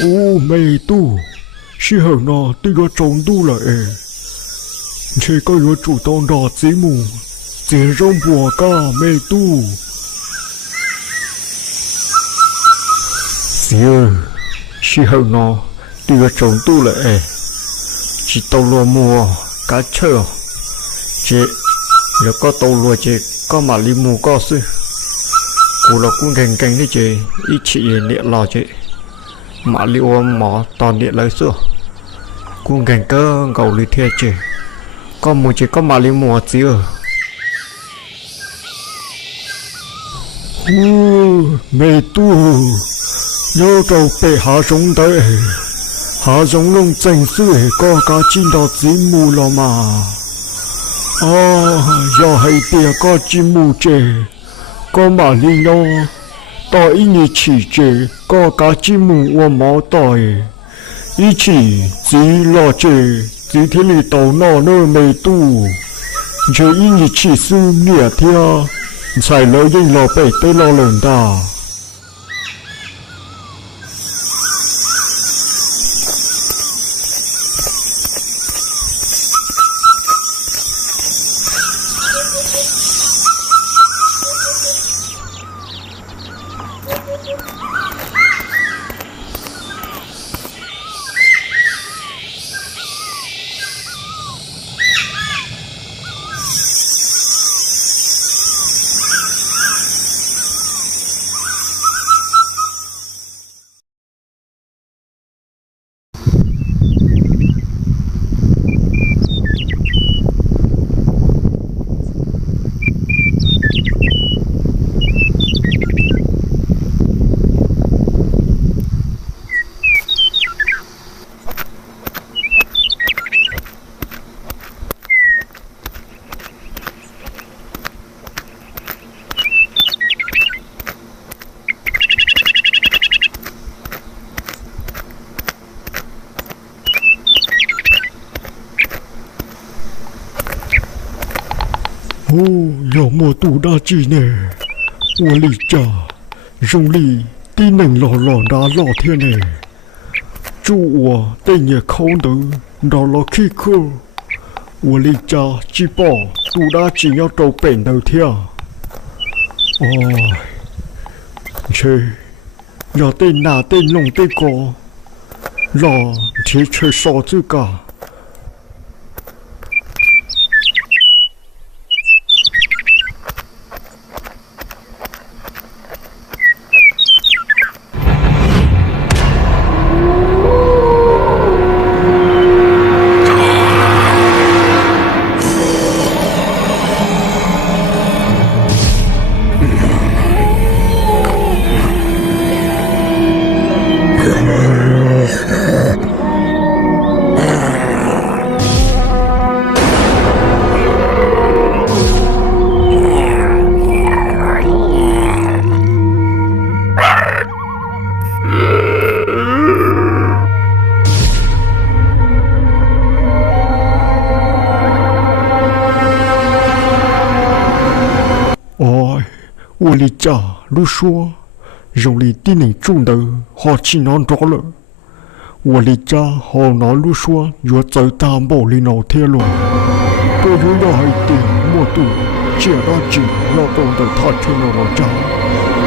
哦，美杜，是很呢，这个中度了诶。这个有主动的节目，接上播噶美杜。是很呢，这个中度了诶。只到了么？cá chờ，这有个到了这个马里木个是，我了cũng gần gần đấy这，一起捏老这。mà liệu mỏ toàn điện lấy xưa cũng gần cơ gầu lì thiệt chứ có một chỉ có mà liệu mỏ chưa mẹ tu nhớ đầu bể hạ giống đấy hạ giống lông chân sư có cả chín đỏ chín mù lo mà giờ hay bia có chín mù chè có mà li nhau tao ý nhị chỉ chế có cả chim mù và máu tỏi ý chỉ chỉ lo chế chỉ thế li tàu nọ nơi mày tu chế ý nhị chỉ sư nghĩa thia xài lỡ dây lo bể tới lo lần ta有么度大几呢？我离家用力低能老大老天呢，祝我对你空的老老气口，我离家只保度大只要到本头天，这要对哪对弄对个，老提出少这个。我离家路说，用力地能种的好起难着了。我离家好难路说，要走大毛里闹天了。不如要还点莫度，接到紧，老公的他成了我家。